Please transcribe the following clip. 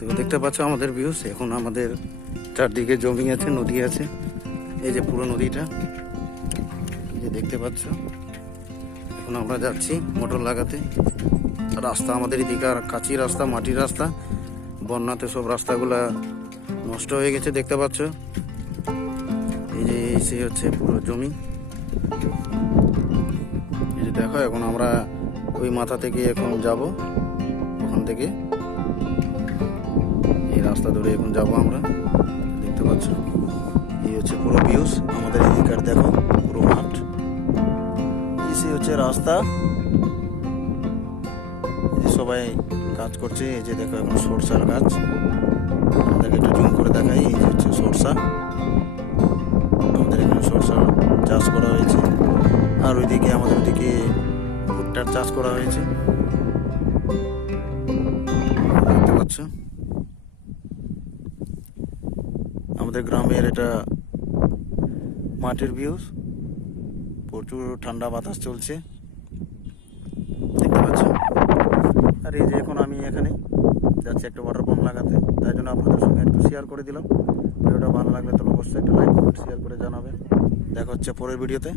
তো দেখতে পাচ্ছ আমাদের ভিউস। এখন আমাদের চারদিকে জমি আছে, নদী আছে। এই যে পুরো নদীটা এই যে দেখতে পাচ্ছ। এখন আমরা যাচ্ছি মোটর লাগাতে। রাস্তা আমাদের এদিকে আর কাঁচি রাস্তা, মাটির রাস্তা, বন্যাতে সব রাস্তাগুলা নষ্ট হয়ে গেছে দেখতে পাচ্ছ। এই যে সে হচ্ছে পুরো জমি। এই যে দেখো, এখন আমরা ওই মাথা থেকে এখন যাব, ওখান থেকে এই রাস্তা ধরে এখন যাব আমরা। দেখতে পাচ্ছ এই হচ্ছে পুরো ভিউস আমাদের এদিকার। দেখো পুরো মাঠ, এসে হচ্ছে রাস্তা। সবাই কাজ করছে। এই যে দেখো এখন সরষার গাছ, আমাদেরকে একটু জুম করে দেখাই। এই যে হচ্ছে সরষা, আমাদের এখানে সরষা চাষ করা হয়েছে। আর ওইদিকে আমাদের ওইদিকে ভুট্টার চাষ করা হয়েছে দেখতে পাচ্ছ। আমাদের গ্রামের এটা মাটির ভিউস, প্রচুর ঠান্ডা বাতাস চলছে দেখতে পাচ্ছ। আর এই যে এখন আমি এখানে যাচ্ছি একটা ওয়াটার পাম্প লাগাতে, তাই জন্য আপনাদের সঙ্গে একটু শেয়ার করে দিলাম। ভিডিওটা ভালো লাগলে তো অবশ্যই একটা লাইক, কমেন্ট, শেয়ার করে জানাবেন। দেখা হচ্ছে পরের ভিডিওতে।